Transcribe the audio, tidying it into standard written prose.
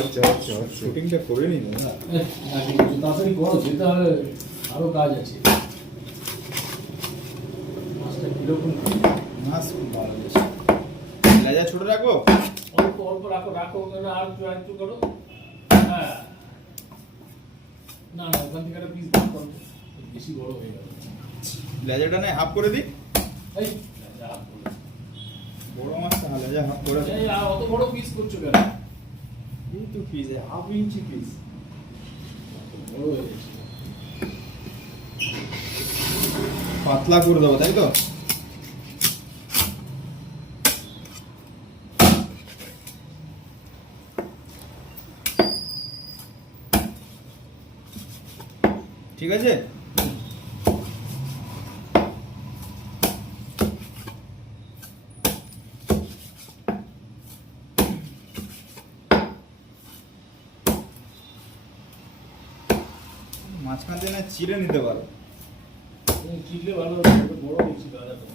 আচ্ছা আচ্ছা শুটিংটা করে নিন না। তাড়াতাড়ি করো, যেতে হবে, আরো কাজ আছে। মাছটা কিরকম? মাছ খুব ভালো বেশি। লেজা ছোট রাখবো? অল্প অল্প রাখো, রাখো, কেন আর একটু করো। হ্যাঁ, না না, ওখান থেকে একটা পিস ভাগ করো, বেশি বড় হয়ে গেল। লেজাটা নয় হাফ করে দিই। এই যা করো। বড় মাছটা লেজা হাফ করে দিই। এই, আর অত বড় পিস করছো কেন? এই তো পিস, হাফ ইঞ্চি পিস। বড় হয়ে গেছে। পাতলা করে দেবো তাই তো? ঠিক আছে। মাঝখান থেকে না চিড়ে নিতে পারো। চিড়লে ভালো হবে, বড় বেশি গাঁদা তো।